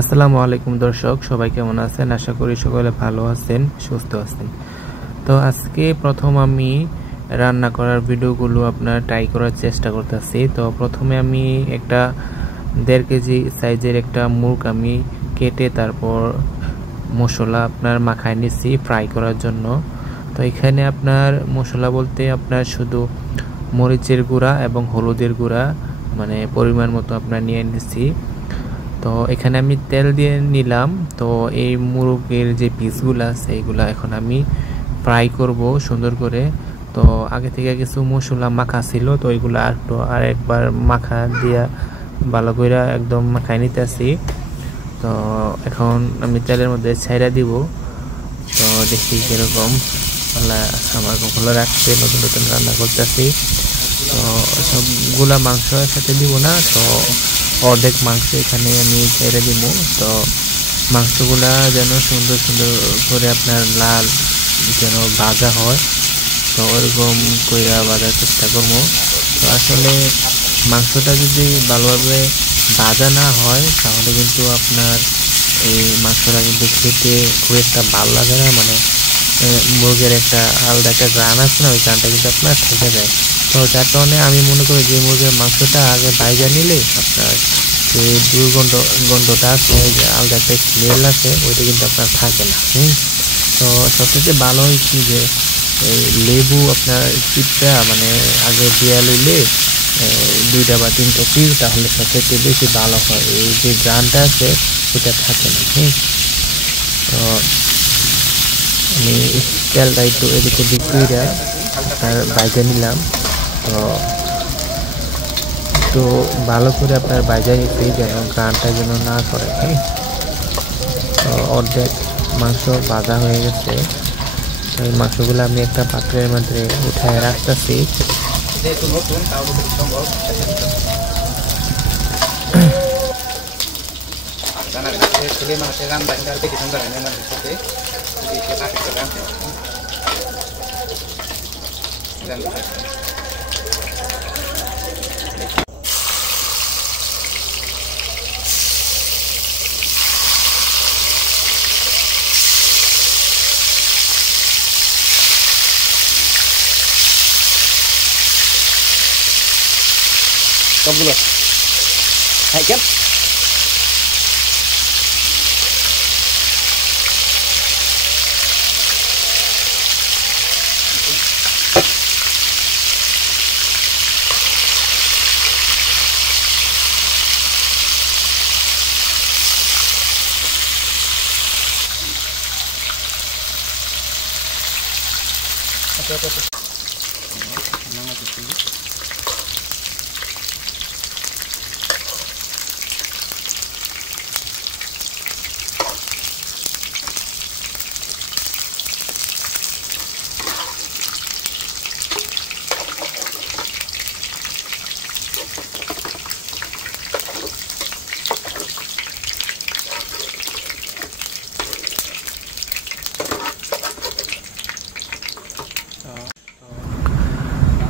আসসালামু আলাইকুম দর্শক, সবাই কেমন আছেন? আশা করি সকলে ভালো আছেন, সুস্থ আছেন। তো আজকে প্রথম আমি রান্না করার ভিডিওগুলো আপনার ট্রাই করার চেষ্টা করতেছি। তো প্রথমে আমি একটা 1.5 কেজি সাইজের একটা মুরগ আমি কেটে তারপর মশলা আপনার মাখায় নিছি ফ্রাই করার জন্য। তো এখানে আপনার মশলা বলতে আপনার শুধু মরিচের গুঁড়া এবং হলুদের গুঁড়া মানে পরিমাণ মতো আপনার নিয়ে নিছি। তো এখানে আমি তেল দিয়ে নিলাম। তো এই মুরগের যে পিসগুলো আছে এইগুলা এখন আমি ফ্রাই করব সুন্দর করে। তো আগে থেকে কিছু মশলা মাখা ছিল, তো এইগুলো আরেকবার মাখা দিয়া ভালো করে একদম মাখাই নিতেছি। তো এখন আমি তেলের মধ্যে ছাইড়া দিব। তো দেখি কিরকম আমার ভালো রাখছে, নতুন নতুন রান্না করতেছি। তো সবগুলা মাংস একসাথে দিব না, তো অর্ধেক মাংস এখানে আমি ছেড়ে দিব। তো মাংসগুলা যেন সুন্দর সুন্দর করে আপনার লাল যেন ভাজা হয়, তো ওরকম কইরা ভাজার চেষ্টা করবো। তো আসলে মাংসটা যদি ভালোভাবে ভাজা না হয় তাহলে কিন্তু আপনার এই মাংসটা কিন্তু খেতে খুব একটা ভালো লাগে না। মানে মুরগের একটা আলাদা একটা গ্রান আছে না, ওই গ্রানটা কিন্তু আপনার থেকে যায়। তো যার কারণে আমি মনে করি যে মুরগির মাংসটা আগে ভাইজা নিলে আপনার যে গন্ধটা আছে, যে আলাদা একটা স্মেল আছে, ওইটা কিন্তু আপনার থাকে না। তো সবথেকে ভালো হয় কি যে এই লেবু আপনার চিপটা মানে আগে দিয়া লইলে 2টা বা 3টা পিস, তাহলে সবথেকে বেশি ভালো হয়। এই যে গ্রানটা আছে এটা থাকে না। তো আমি তেলটা একটু এদিকে কইরা আপনার বাইজা নিলাম। তো একটু ভালো করে আপনার বাইজা নিতে যেন গ্রানটা যেন না করে। তো অর্ধেক মাংস ভাজা হয়ে গেছে। এই মাংসগুলো আমি একটা পাত্রের মধ্যে উঠায় রাখতেছি। সবগুলো হ্যাঁ কেন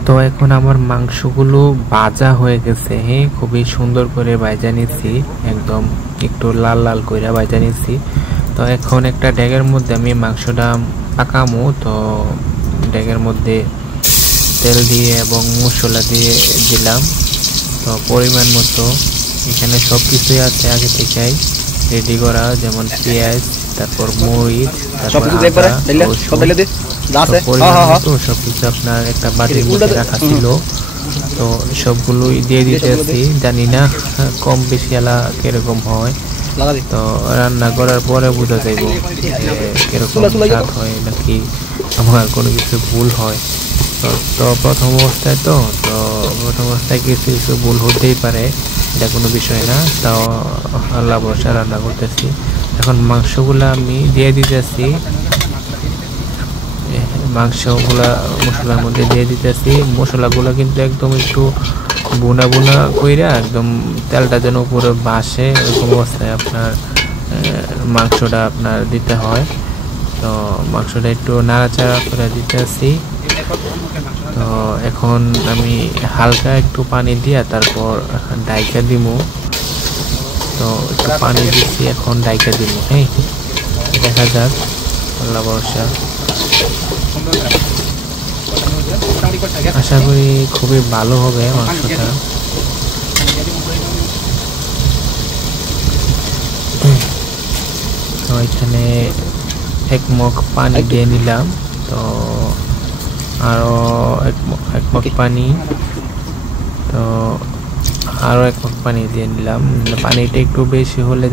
তো এখন আমার মাংসগুলো ভাজা হয়ে গেছে। খুবই সুন্দর করে ভাজা নিছি, একদম একটু লাল লাল করে ভাজা নিছি। তো এখন একটা ডেগের মধ্যে আমি মাংসটা পাকামো। তো ডেগের মধ্যে তেল দিয়ে এবং মশলা দিয়ে দিলাম। তো পরিমাণ মতো এখানে সব কিছুই আছে আগে থেকেই রেডি করা, যেমন পেঁয়াজ, তারপর মরিচ, তারপর আদা, সবকিছু আপনার একটা বাটির মধ্যে রাখা ছিল। তো সবগুলোই দিয়ে দিতেছি। জানি না কম বেশি আলা কিরকম হয়, তো রান্না করার পরে বোঝা যাইব কিরকম স্বাদ হয় নাকি আমার কোনো কিছু ভুল হয়। তো প্রথম অবস্থায় তো প্রথম অবস্থায় কিছু কিছু ভুল হতেই পারে, এটা কোনো বিষয় না। তাও আল্লাহ ভরসা রান্না করতেছি। এখন মাংসগুলা আমি দিয়ে দিতেছি, মাংসগুলা মশলার মধ্যে দিয়ে দিতেছি। মশলাগুলো কিন্তু একদম একটু বুনা বুনা কইরা একদম তেলটা যেন উপরে ভাসে, ওরকম অবস্থায় আপনার মাংসটা আপনার দিতে হয়। তো মাংসটা একটু নাড়াচাড়া করে দিতেছি। তো এখন আমি হালকা একটু পানি দিয়া তারপর ডাইকা দিমু। তো একটু পানি দিচ্ছি, এখন ডাইকা দিব। হ্যাঁ, দেখা যাক, আল্লাহ ভরসা। আশা করি খুবই ভালো হবে মাংসটা। তো এখানে এক মগ পানি দিয়ে নিলাম, তো আরো এক মগ পানি, তো আরো এক মগ পানি দিয়ে নিলাম। পানিটা একটু বেশি হলে